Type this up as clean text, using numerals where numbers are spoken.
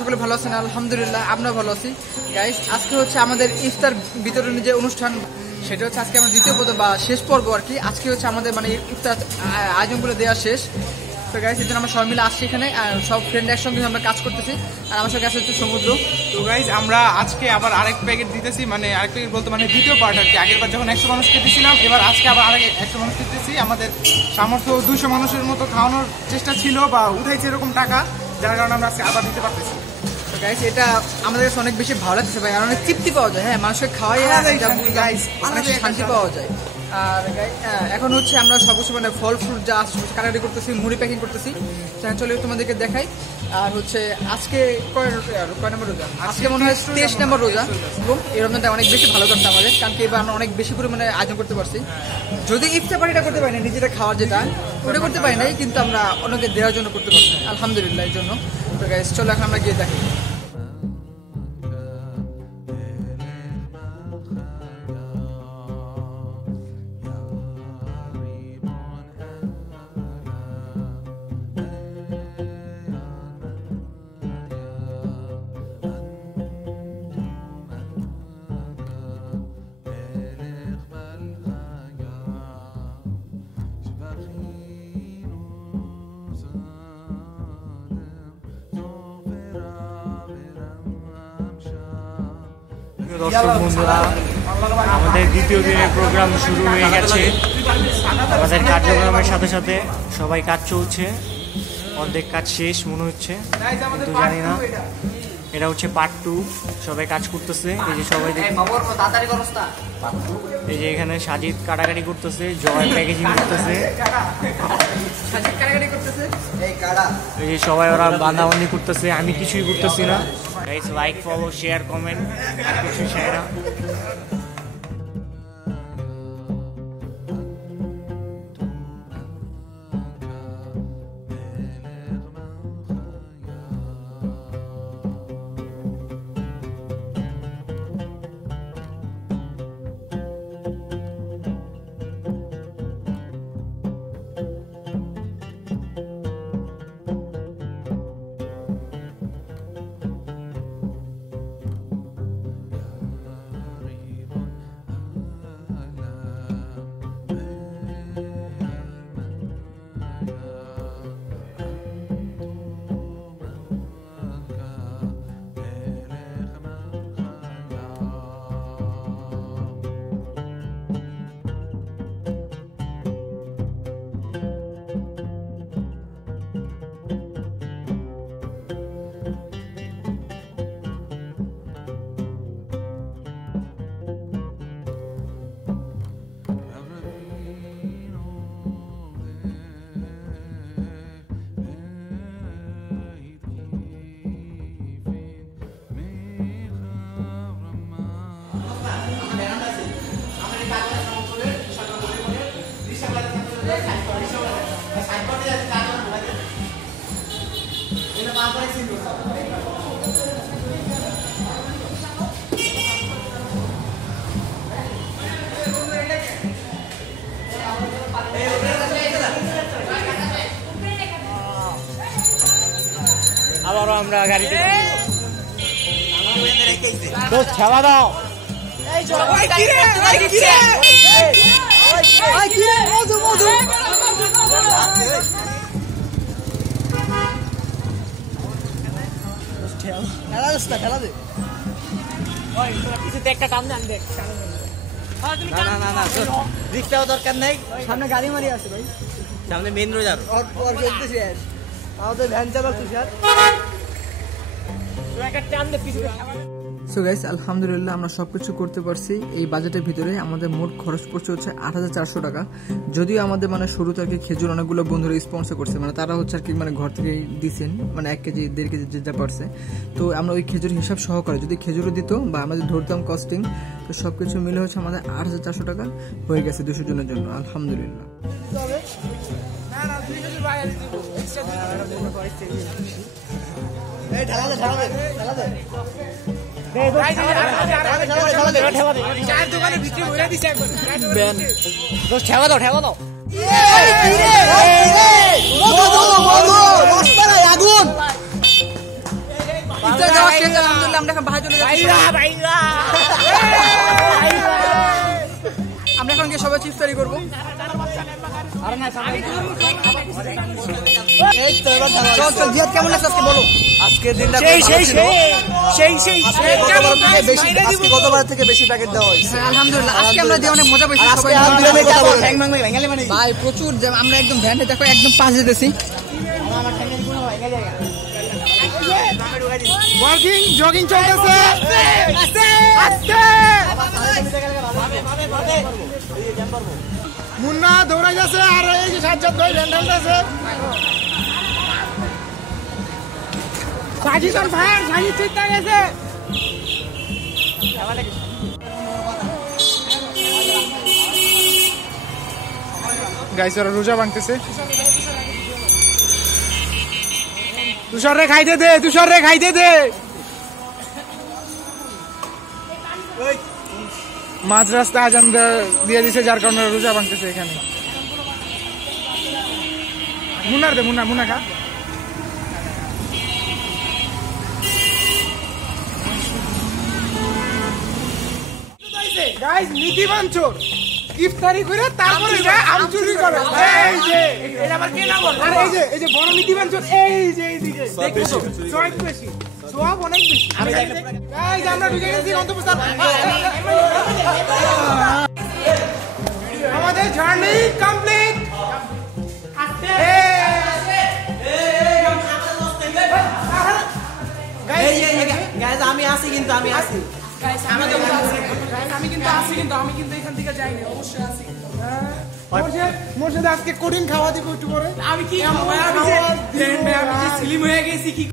সকলে ভালো আছেন? আলহামদুলিল্লাহ আমরা ভালো আছি। গাইস, আজকে হচ্ছে আমাদের ইফতার বিতরণী যে অনুষ্ঠান, সেটা হচ্ছে আজকে আমার দ্বিতীয় পর্ব বা শেষ পর্ব আর কি। আজকে হচ্ছে আমাদের মানে ইফতার আয়োজনগুলো দেওয়া শেষ। তো গাইস, এই জন্য আমরা সবাই মিলে আসছি এখানে, আর সব ফ্রেন্ড একসঙ্গে আমরা কাজ করতেছি। আর আমার সঙ্গে আছে হচ্ছে সমুদ্র। তো গাইস, আমরা আজকে আবার আরেক প্যাকেট দিতেছি, মানে আরেক প্যাকেট বলতে মানে দ্বিতীয় পার্ট আর কি। আগের বার যখন 100 মানুষকে দিয়েছিলাম, এবার আজকে আবার আরেক 100 মানুষকে দিতেছি। আমাদের সামর্থ্য 200 মানুষের মতো খাওয়ানোর চেষ্টা ছিল বা উঠাইছে এরকম টাকা, যার কারণে আমরা আজকে আবার দিতে পারতেছি। তো গাইস, এটা আমাদের কাছে অনেক বেশি ভালো লাগছে ভাই, আর অনেক তৃপ্তি পাওয়া যায়। হ্যাঁ, মানুষকে খাওয়াই গাইস অনেক শান্তি পাওয়া যায়। আর এখন হচ্ছে আমরা সবকিছু মানে ফল ফ্রুট যা কাটাকাটি করতেছি, মুড়ি প্যাকিং করতেছি। চলে তোমাদেরকে দেখাই। আর হচ্ছে আজকে কয় নম্বর রোজা? আজকে মনে হয় 23 নম্বর রোজা। এবং এই রমজানটা অনেক বেশি ভালো করছে আমাদের, কারণ কি এবার আমরা অনেক বেশি পরিমাণে আয়োজন করতে পারছি। যদি ইফতার পার্টিটা করতে পারি না, নিজেরা খাওয়ার যেটা ওটা করতে পারি নাই, কিন্তু আমরা অন্যকে দেওয়ার জন্য করতে পারছি আলহামদুলিল্লাহ। এই জন্য তো গাইস, চলো এখন আমরা গিয়ে দেখি। দর্শক বন্ধুরা, আমাদের দ্বিতীয় দিনের প্রোগ্রাম শুরু হয়ে গেছে। আমাদের কার্যক্রমের সাথে সাথে সবাই কাজ চলছে, অর্ধেক কাজ শেষ মনে হচ্ছে, কিন্তু জানি না। এটা হচ্ছে পার্ট 2, সবাই কাজ করতেছে। এই যে সবাই এই যে এখানে সাজিদ কাটাকাটি করতেছে, জয় প্যাকেজিং করতেছে, এই যে সবাই ওরা বাঁধাবান্ধি করতেছে। আমি কিছুই করতেছি না। Guys, like, follow, share, comment, আর কিছু শেয়ার না। আবারও আমরা গাড়িতে ছাড়া দাও। একটা কাম দেন, দেখ রিক্সাও দরকার নেই, সামনে গাড়ি মারি আছে ভাই, সামনে মেন রোড আর আমাদের ভ্যান চালাচ্ছি স্যার। সো গাইস, আলহামদুলিল্লাহ আমরা সবকিছু করতে পারছি। এই বাজেটের ভিতরে আমাদের মোট খরচ পড়ছে হচ্ছে 8,400 টাকা। যদিও আমাদের মানে শুরুতে আর কি খেজুর অনেকগুলো বন্ধুরা স্পন্সর করছে, মানে তারা হচ্ছে আর কি মানে ঘর থেকে দিচ্ছেন, মানে 1 কেজি 1.5 কেজি যেটা পারছে। তো আমরা ওই খেজুর হিসাব সহকারে যদি খেজুরও দিত বা আমাদের ধরতাম কস্টিং, তো সবকিছু মিলে হচ্ছে আমাদের 8,400 টাকা হয়ে গেছে 200 জনের জন্য আলহামদুলিল্লাহ। ইফতার দেওয়া শেষ, আলহামদুলিল্লাহ আমরা এখন বাসায় চলে যাচ্ছি। আমরা এখন গিয়ে সবাই ইফতারি করবো। জিয়াদ কেমন লাগছে আজকে বলো? আজকের দিনটা গতবার থেকে বেশি প্যাকেট দেওয়া হয়েছে। আলহামদুলিল্লাহ আজকে আমরা দিয়ে অনেক মজা পাইছি। ভাই প্রচুর আমরা একদম ভ্যানে দেখো একদম পাশ যেতেছি। জগিং চলতেছে। মুন্না দৌড়াই যাচ্ছে আর এই যে সাজ্জাদ ভাই ভ্যান্ডাল আছে। সাজি তোর ভাই সাজি ঠিক থাকে গেছে। গাইস ওরা রোজা ভাঙতেছে। তুষার রে খাইতে দে, তুষার রে খাইতে দে। মাঝ রাস্তা আজান দিয়ে দিছে যার কারণে রোজা ভাঙতেছে এখানে। মুনার দে, মুনা মুনা খা। গাইস নীতিবান চোর ইফতারি করে তারপরে আম চুরি করে। এই যে এটা আবার কে না বলে? আরে এই যে বড় নীতিবান চোর এই যে এইদিকে দেখো তো সব বেশি সব অনেক বেশি। গাইস আমরা ঢুকে গেছি অন্তঃপুর। আমাদের জার্নি কমপ্লিট। গাইস আমি আসি কিন্তু আমি আসি। আমি কিন্তু এখান থেকে যাইনি, অবশ্যই আসি। মোর্শেদ আজকে কঠিন খাওয়া দিব একটু পরে। আমি কি স্লিম হয়ে গেছি কি